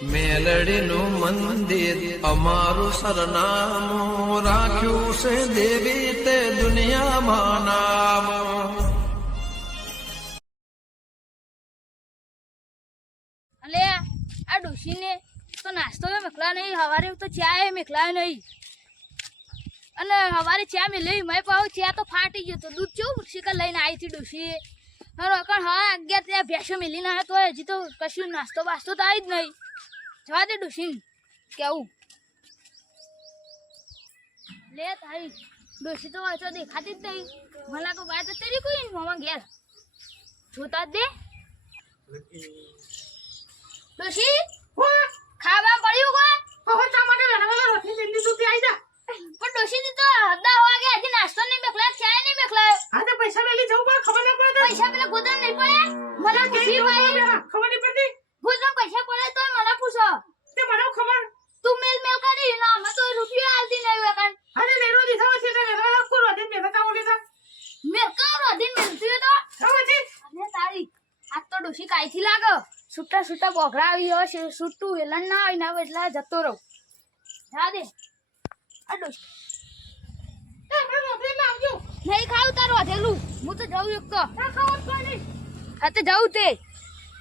મેલડીનું મંદિર અમારું સરનામું રાખ્યું છે દેવી તે દુનિયામાં નામ. અલે આ ડોશીને તો નાસ્તો મેકલા નહીં, હવારે તો ચા મેકલા નહીં, અને હવારે ચા મેલી મેં પાવ ચા તો ફાટી ગયો તો દૂધ કેવું શીખર લઈને આવી હતી ડોશી. હા 11 ત્યાં ભેંસો મેલી ના તો હજી તો કશું નાસ્તો બાસ્તો તો આવી જ નહીં. જવા દે ડોશી કેવું લે તારી ડોશી તો વાંચો દેખાતી જ નહીં. મને તો વાત તેરી કોઈ મામા ઘેર જોતા જ દે. ડોશી ખાવા પડ્યું કોઈ પણ ડોશી ની તો 10 વાગે હજી નાસ્તો નહીં મેકલા, ચા નહીં મેકલા. હા તો પૈસા મેલી જવું પણ ખબર ન પડે. પૈસા પેલા ગોદમ નહીં પડે મને પૂછી ભાઈ ખબર નહીં પડતી. ગોદમ પૈસા પડે તો મને પૂછો. તે મને ખબર તું મેલ કરી ના અમે તો રૂપિયા આલતી નહીં વેકન. અરે લેરો દીધા છે ને લેરો કોરો દે મેં બતાવો લીધા મેલ કરો દિન મેલતી તો સમજી. અને તારી આ તો ડોશી કાઈથી લાગે છૂટા છૂટા બોગરા આવી હોય છે, છૂટું વેલણ ના હોય ના એટલા જતો રહો. જા દે આ ડોશી નહીં ખાવ તારું વધેલું હું તો જઉં એક તો ના ખાવ કોઈ નહીં. હા તો જવું તે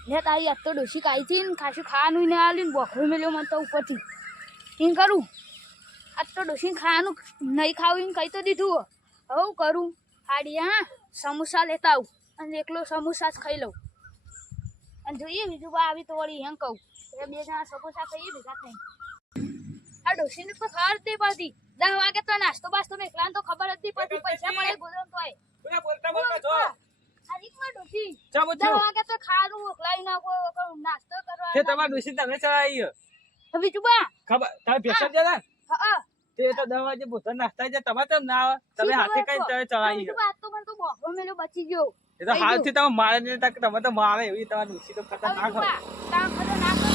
લે તારી આ તો ડોશી કાઈથી ને ખાસું ખાવાનું ને આલી ને બોખરો મેલ્યો મને તો ઉપરથી એમ કરું. આ તો ડોશી ખાવાનું નહીં ખાવું કહી તો દીધું. હવે કરું હાડી હા સમોસા લેતા આવું અને એકલો સમોસા જ ખાઈ લઉં અને જોઈએ બીજું બા આવી તો વળી એમ કહું એ 2 જણા સમોસા ખાઈએ ભેગા થઈ. આ ડોશીને તો ખબર તે પડતી 10 વાગે તો નાસ્તો બાસ્તો મેકલાને તો ખબર હતી પડતી પૈસા મળે ગોદમ તો કોને બોલતા જો આ રીતમાં ડોશી ચાબો 10 વાગે તો ખાવાનું મોકલાઈ નાખો નાસ્તો કરવા તે તમાર દુસી તમે ચડાઈ બીજું બા ખબર તમે ભેસા જરા હા તે તો 10 વાગે ભૂતર નાસ્તા જે તમારે તેમ ના આવે તમે હાથે કઈ તમે ચડાઈ વાત તો મને તો બોખરો મેલ્યો બચી ગયો. એ તો હાથથી તમે મારે ને તક તમે તો મારે એવી તમાર દુસી તો ખતરનાક હોય. કામ ખરો ના કરો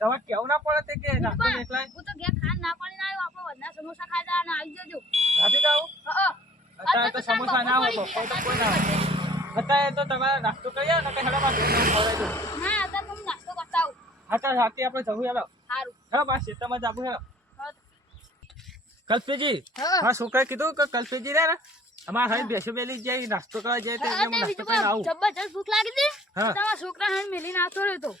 તમે કેવું ના પડે તે કે નાસ્તો એકલા હું તો ઘેર ખાન ના પાડીને આવ્યો આપણો વધના સમોસા ખાધા અને આવી જજો. નથી જાવ અત્યારે તો સમોસા ના હોય કોઈ તો કોઈ ના હોય. અત્યારે તો તમારે નાસ્તો કરીએ ને કઈ હેડા માં ખવડાવી દો. ના અત્યારે તમે નાસ્તો કરતા આવો. અત્યારે રાતે આપણે જવું હેલો સારું હા બસ ખેતરમાં જાવું હેલો. હા. કલ્પેજી હા છોકરાએ કીધું કે કલ્પેજી રે ને અમારા હવે બેસો બેલી જાય નાસ્તો કરવા જાય તો હા, એમ તે નાસ્તો બીજું કરીને આવું. જબરજસ્ત ભૂખ લાગી હતી હા. તમારા છોકરા હાલ મેલીને આવતો રહ્યો તો.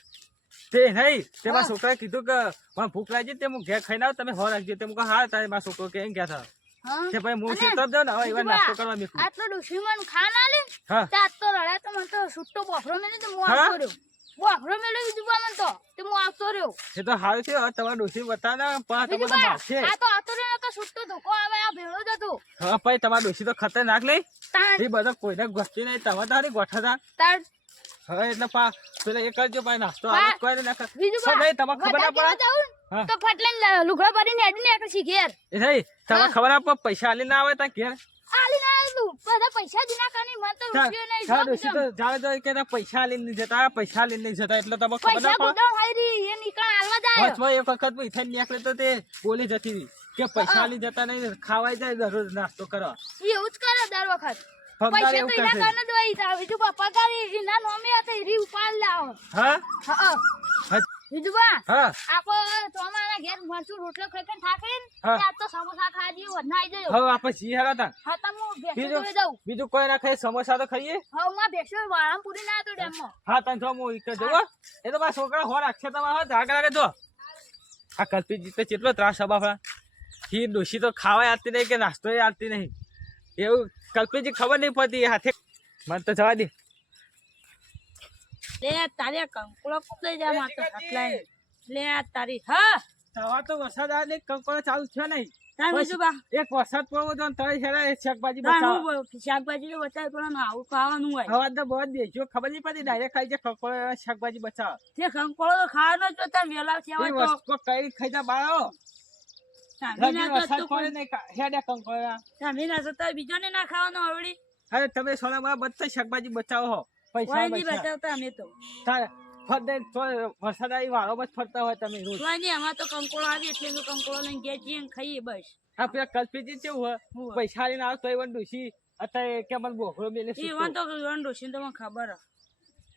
તે નહીં તે મારા હા. છોકરાએ કીધું કે મને ભૂખ લાગી તે હું ઘેર ખાઈને આવું તમે હો રાખજો તે હું હા તારે મારા છોકરો કેમ ગયા હતા હા. તે ભાઈ હું અને ખેતર જાઉં ને હવે એવા બીજું નાસ્તો બા, કરવા મેકું. આટલો દુશ્મન ખાન આલે હા તે આજ તો રડ્યા તો મને તો છૂટો બોફરો મેલ્યો તો હું હા? આવતો રહ્યો. બોફરો મેલ્યો બીજું બા મને તો તે હું આવતો રહ્યો. એ તો સારું છે હવે તમારે ડોસી બતા ને પણ બીજું તમારે બા, મારશે. આ તો આવતો રહ્યો કે છૂટો ધોકો આવે આ ભેળો જ હતો. હા ભાઈ તમારી ડોસી તો ખતરનાક નહીં તાણ એ બધા કોઈને ગોઠતી નહીં તમે તારી ગોઠતા તાણ હવે એટલે પેલા એ કરજો ભાઈ નાસ્તો બા, આવે કોઈ ના બીજું શું બા, નહીં તમને ખબર ના વધારે પડે જાઉં ને હા. તો ફટલે લુગડા ભરીને હેડીને એક શીખેર એ નહીં તમને હા. ખબર ના પડે પૈસા આલી ના આવે ત્યાં ઘેર આલી ના આલું બધા પૈસા જ ના કરી મને તો રૂપિયો નહીં તારા જો ડોસી તો બીજો. જાવે તો કે પૈસા આલીને નહીં જતા પૈસા આલીને નહીં જતા એટલે તમને ખબર પૈસા ના પડે ગોડાઉન હારી એ નીકળ હાલવા જાય વચમાં એક વખત હું ઇથાઈ નીકળે તો તે બોલી જતી હતી કે પૈસા આલી જતા નહીં ખાવાય જાય દરરોજ નાસ્તો કરો એવું જ કરે દર વખત ફગદાર પૈસા એવું તો એના કરશે. કારણે જ હોય તા બીજું પપ્પા કરી એના નોમે હતા એરી ઉપાડ લાવો હા હા હા બીજું બા હા આપો તમારા ઘેર મરચું રોટલો ખાઈ થાકીને હા. ત્યાં તો સમોસા ખાઈ દીધું વધના આવી જજો હવે આપણે સી હેરા તા હા તો હું ભેંસો બીજું જોઈ જાઉં બીજું કોઈ ના ખાઈ સમોસા તો ખાઈએ હવે હું ભેંસો વાળામાં પૂરી ના હતો ડેમમાં હા તને જો હું ઈકે જવો એ તો મારા છોકરા હો રાખશે તમારા જાગરા જો આ કલ્પીજી તો કેટલો ત્રાસ બાપા ખીર ડોસી તો ખાવાય આવતી નહીં કે નાસ્તો આવતી નહીં એવું કલ્પીજી ખબર નહીં પડતી હાથે મને તો જવા દે લે તારે કંકુળો કુપલાઈ જા માતો આટલા લે તારી હા સવાર તો વરસાદ આવે ને કંકોડો ચાલુ છે નહીં તાર બીજું બા એક વરસાદ પડવો તો તળે હેરા શાકભાજી તાર બચાવ હું શાકભાજી તો બચાવ પણ આવું ખાવાનું હોય હવા તો બહુ જ દેજો ખબર નહીં પડતી ડાયરેક્ટ ખાઈ જાય કંકોડો શાકભાજી બચાવ તે કંકોળો તો ખાવાનો જ તો વેલા એ થયા હોય તો વસ્તુ કઈ ખાઈ જા બાળો તામીના તો વરસાદ તું પડે નહીં હેડે કંકોડા તામીના તો તાર બીજોને ના ખાવાનો આવડી અરે તમે સોનામાં બધા શાકભાજી બચાવો હો પૈસા કોઈ નહીં પૈસા બચાવતા અમે તો ફરતે વરસાદ આવી વાળો બસ ફરતા હોય તમે રોજ કોઈ નહીં અમાર તો કંકોળો આવી એટલે અમે કંકોળો લઈને ગયા છીએ અને ખાઈએ બસ આ પેલા કલ્પીજી કેવું હોય હોય. પૈસા લઈને આવતો એવન ડૂસી અત્યારે કે મને બોખરો મેલે એ વાન તો ડોશી તો મને ખબર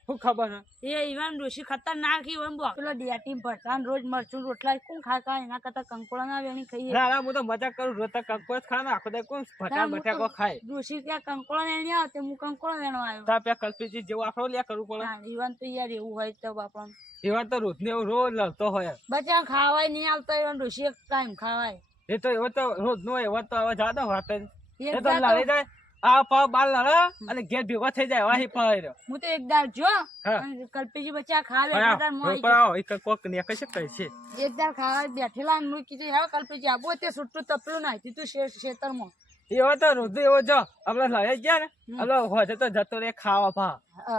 શું ખબર છે એ ઈવન ડોશી ખતરનાક ઈ વન બો પેલો ડેટી ભરતા રોજ મરચું રોટલા કોણ ખા એના કરતા કંકોડા ના વેણી ખાઈએ ના હું તો મજાક કરું રોતા કંકોડ ખા ને આખો દે કોણ ભટા બટાકો ખાય ડોશી ત્યાં કંકોડા વેણી આવે હું કંકોડા વેણો આવ્યો તા પે કલ્પીજી જેવું આપણો લે કરવું પડે હા ઈવન તો યાર એવું હોય તો બાપા એવા તો રોજ ને રોજ લડતો હોય બચ્ચા ખાવાય નહીં આવતો ઈવન ડોશી એક ટાઈમ ખાવાય એ તો એવો તો રોજ નો એવો તો હવે જાદો વાત જ. એક એ તો દાડો- લડી જાય આ પાવ બાલ લડે અને ઘેર ભેગો થઈ જાય વાહી પાય હું તો એક દાડ જો હા. અને કલ્પીજી બચ્ચા ખાવે પણ એક દાડ મોં આવી આ એક કોક ને કશે કહે છે ગયું. એક દાડ ખાવા બેઠેલા ને મેં કીધું હેવ કલ્પીજી આબો તે સુટ્ટું તપલું નાખી તું ખેતરમાં એવો તો રોજ એવો જો આપણે લડાઈ ગયા ને આપણે હોજે તો જતો રે ખાવા ભા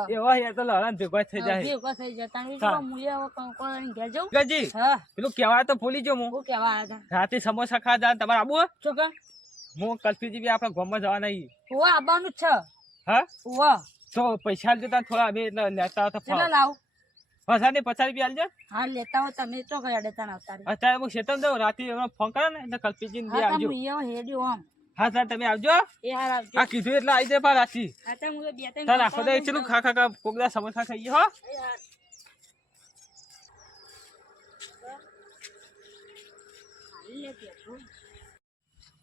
એવો યાર તો લડા ભેગો થઈ જાય ભેગો થઈ જતા ને હા. જો મુએ હવે કંકોડા ને ઘેર જવું ગજી હા પેલું કહેવાય તો ભૂલી જો હું હું કેવા આવ્યા હતા રાતે સમોસા ખા જા તમારે આબુ હે? છોકરા હું કલ્પીજી બી આપણા ગામમાં જવા નહીં ઓવા આવવાનું જ છે હા ઓવા તો પૈસા આલજો થોડા અમે એટલે લેતા હતા કેટલા લાવ પૈસા ને 50 રૂપિયા આલજો હા લેતા હો તમે તો કયા દેતા ના આવતા અત્યારે હું શેતન દઉં રાતે એમને ફોન કરે ને એટલે કલ્પીજી ને બી હા આવજો તમે એ હેડ્યો આમ હા સર તમે આવજો એ હાર આવજો આ કીધું એટલે આવી જાય પા રાતી હા તો હું તો બે ત્રણ તાર આખો દે ચલું ખા ખા ખા કોકદા સમોસા ખાઈએ હો એ હાર. હાલી લે બેઠો.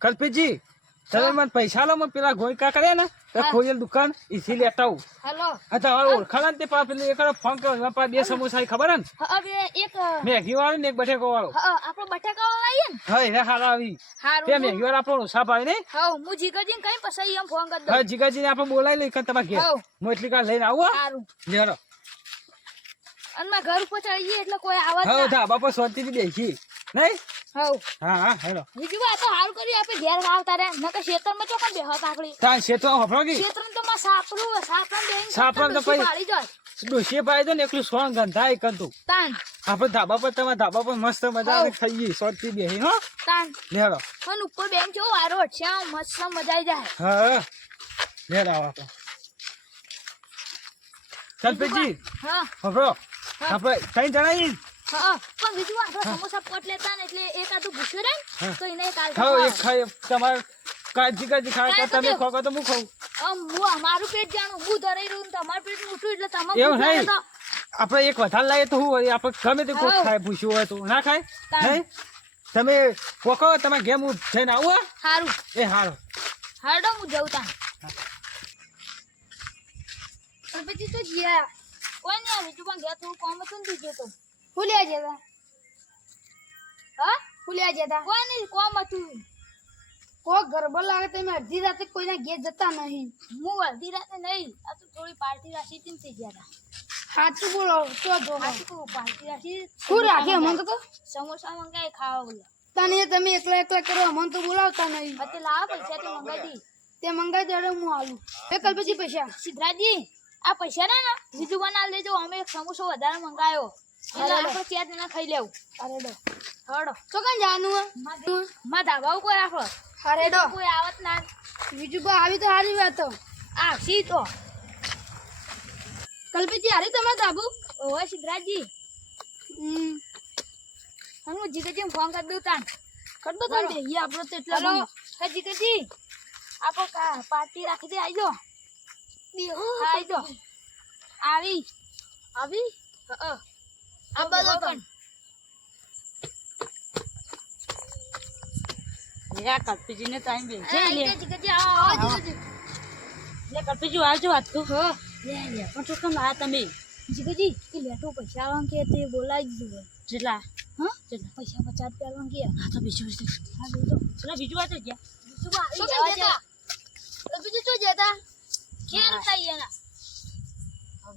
કલ્પીજી તમે મને પૈસા લો મને પેલા ગોઈકા કરે ને તો હા. ખોયેલ દુકાન ઈથી લેતા આવું હલો આ તમારે ઓળખાણ ને તે પા પેલું એક ફોન કર્યો એમાં પા 2 સમોસા ઈ ખબર હે ને હવે એક મેગી વાળો ને એક બટેકો વાળો આપણો બટાકા લાવીએ ને હા એને હારા આવી તે હારું મેગી વાળો આપણો ઓછા ભાવે ને હા હું જીગરજીને કઈ પછી એમ ફોન કરી હા દઉં જીગાજીને આપણે બોલાવી લઈ કે તમારે ઘેર હાઉ. હું એટલી કાર લઈને આવું હો. સારું લેરો અને મારા ઘર ઉપર ચડીએ એટલે કોઈ આવત હા ના ધાબા પર શાંતિથી બેસી નહીં હવ હા હા હેલો બીજું વાત તો હારું કરી આપણે ઘેર આવતા રે નકર ખેતરમાં ચોકન બેહત આપડી તાર શેતો હફરો કે ખેતરમાં તો માં સાપરું સાપરણ બેહીને સાપરણ તો ડોશી પછી- વાળી જાય ડોશીએ પાઈ દો ને એકલું સોન ગંધાય કરતું તાન આપણે ધાબા પર તમારા ધાબા પર મસ્ત મજા આવે ખાઈએ શાંતિ બેસી હો તાન લેરો અને ઉપર બેન જો વારો હટશે આમ મસ્ત મજા આવી જાય હા લેર આવો આપણે કલ્પેજી હા હફરો આપણે કઈ જણાઈ હા પણ બીજું આપણે સમોસા પોટ લેતા ને એટલે એક આદું ભૂસ્યું રે હા. તો એને કાલ ખાઓ એક ખાઈ તમારે કાજી કાજી ખાય તો તમે ખોગો તો હું ખાઉં હું અમારું પેટ જાણું હું ધરાઈ રહ્યું ને તમારું પેટ મોટું એટલે તમારું એવું ભૂખ્યા નહીં. તો આપણે એક વધારે લાવીએ તો શું હોય આપણે ગમે તે કોઈ હા. ખાય પૂછ્યું હોય તો ના ખાય તાન. નહીં તમે પોકો તમે ગેમ જઈને આવો હો? સારું એ હારો હાડો હું જઉં તાં પણ પછી તો ગયા કોઈ નહીં આ બીજું પણ ગયા થોડું કામ હતું ને બીજું તો ફૂલ્યા જતા હા ફૂલ્યા જતા કોઈ નહીં કામ હતું કોઈ ગરબો લાગે તમે અડધી રાતે કોઈના ઘેર જતા નહીં હું અડધી રાતે નહીં આ તો થોડી પાર્ટી રાખી હતી ને તે ગયા હતા સાચું બોલો તો જો સાચું પાર્ટી રાખી શું રાખી અમને તો સમોસા મંગાય ખાવા બોલો તને તમે એકલા એકલા કરો અમને તો બોલાવતા નહીં તે લાવ પૈસા તે મંગાઈ દી તે મંગાઈ દે હું આલું એ કલ પછી પૈસા સિદ્ધરાજજી આ પૈસા ને બીજું બના લેજો અમે એક સમોસો વધારે મંગાયો એટલે આપણે ચાર જણા ખાઈ લેવું અરે ડો હડો તો કઈ જાનું માં ધાબા ઉપર રાખો અરે ડો કોઈ આવત ના બીજું કોઈ આવી તો સારી વાત તો આ સી તો કલ્પીજી હારી તમે ધાબુ ઓય સિદ્ધરાજજી હું જીગજી ફોન કરી દઉં તાન કર દો તાન બેહી આપણો તો એટલા હેલો હે જીગજી આપો પાર્ટી રાખી દે આઈ જો બેહો આઈ જો આવી આવી આ બધો પણ લે કલ્પીજી ને ટાઈમ બે છે લે જીગજી આવો લે કલ્પીજી આવજો વાત તો હો લે લે પણ તો કેમ આ તમે જીગજી એ લેટો પૈસા આવા કે તે બોલાવી દીધું જેટલા હા જેટલા પૈસા 50 રૂપિયા આવા કે હા તો બીજું હા બીજું ચલા બીજું વાત ગયા બીજું આવી જતા તો બીજું શું જતા ખેર થઈએ ના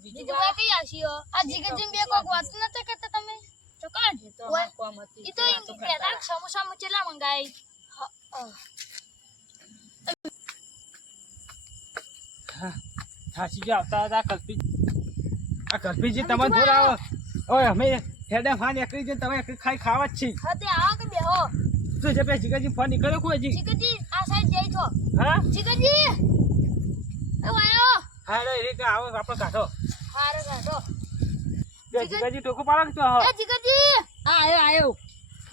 બીજું કોઈ કઈ આશીઓ આ જીગજી બે કોક વાત નતા કરતા તમે તો કાં છે તો કોમ હતી ઈ તો પેલા સમોસા મુચેલા મંગાઈ થાચી ગયા આવતા હતા કલ્પી આ કલ્પીજી તમે થોડા આવો ઓય અમે હેડે ફાન એકરી જઈને તમે એકરી ખાઈ ખાવા જ છે હા તે આવો કે બેહો તો જે પે જીગાજી ફોન નીકળ્યો કોઈ હજી જીગજી આ સાઈડ જઈ છો હા જીગજી એ વાયો હા રે રે કે આવો આપણે કાઢો હારે કાઢો બે જીગાજી ટોકો પાડો કે તો આવો એ જીગજી હા આયો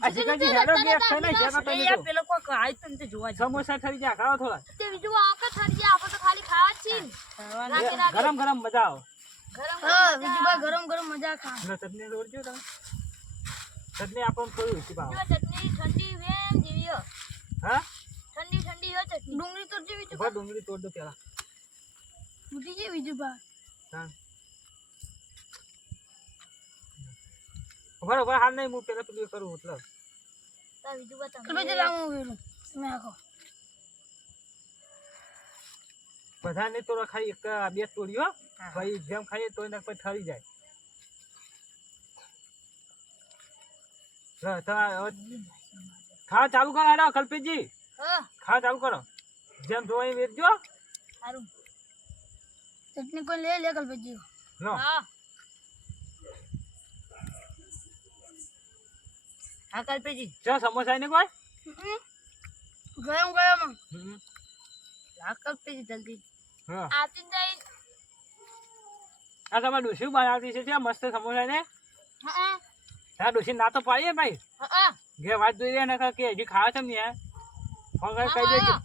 આ જીગાજી હેડો કે એક થઈને જેના એ તમે યાર પેલો કોક આય તને જોવા સમોસા ખરી જા ખાઓ થોડા તે બીજું આકે થરી જાય આપણે તો ખાલી ખાવા જ છીએ રાગે રાગે ગરમ ગરમ મજા આવે હા બીજુભાઈ ગરમ ગરમ મજા ખા ને ચટણી દોરજો તમે ચટણી આપણને થોડી ઓછી ભાવે ચટણી ઠંડી વેમ જેવી હો હા ઠંડી ઠંડી હો ચટણી ડુંગળી તો જેવી ઉભા ડુંગળી તોડ દો પેલા ફૂટી જે બીજુભાઈ હા ઉભા હાલ નહીં હું પેલા પેલું કરું મતલબ તા બીજુભાઈ તમે જે લાવું વેરું તમે આખો બધાને તો રખાઈ એક બે તોડ્યો ભાઈ જેમ ખાઈએ તો એના પર ઠરી જાય ખા ચાલુ કરો હેડો કલ્પેશજી હા ખા ચાલુ કરો જેમ જોઈ વેચજો સારું ચટણી કોઈ લે કલ્પેજી લો હા હા કલ્પેજી ચા સમોસા ને કોઈ ગરમ ગરમ હમ આ કલ્પેજી જલ્દી હા આતી જાય આ તમારે ડોસી બનાવતી છે ત્યાં મસ્ત સમોસા ને હા હા ડોસી ના તો પાડીએ ભાઈ હા ઘેર વાત જોઈ રહ્યા ને કે હજી ખાવા છે ને યાર ફોન કરી કહી દેજો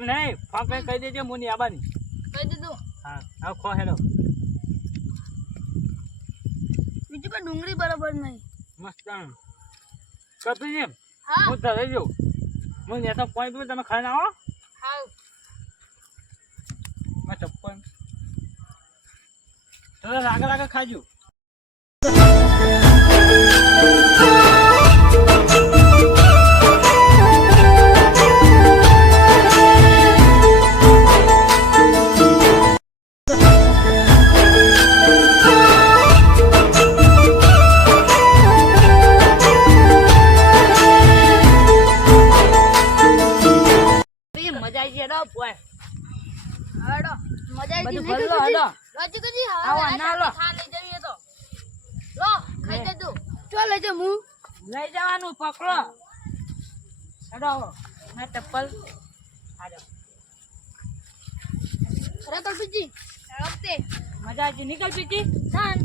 નહીં ફોન કરી કહી દેજો હું નહીં આવવાની કહી દીધું હા હા ખો હેડો બીજું પણ ડુંગળી બરાબર નહીં મસ્ત કપીજી હા હું ધરે જો હું ત્યાં તો પોઈન્ટ પર તમે ખાઈને આવો હા માં ચપ્પલ ચલો આગળ આગળ ખાજો મજા આવી હેડો પોય હેડો મજા આવી બધું ભરલો હેડો રાજી કજી આવો ના લો ખા લઈ જઈએ તો લો ખાઈ દે તું ચો લઈ જા હું લઈ જવાનું પકડો હેડો મેં ચપ્પલ હાલો અરે કલ્પીજી હેડો તે મજા આવી નીકળ પીજી ચાલ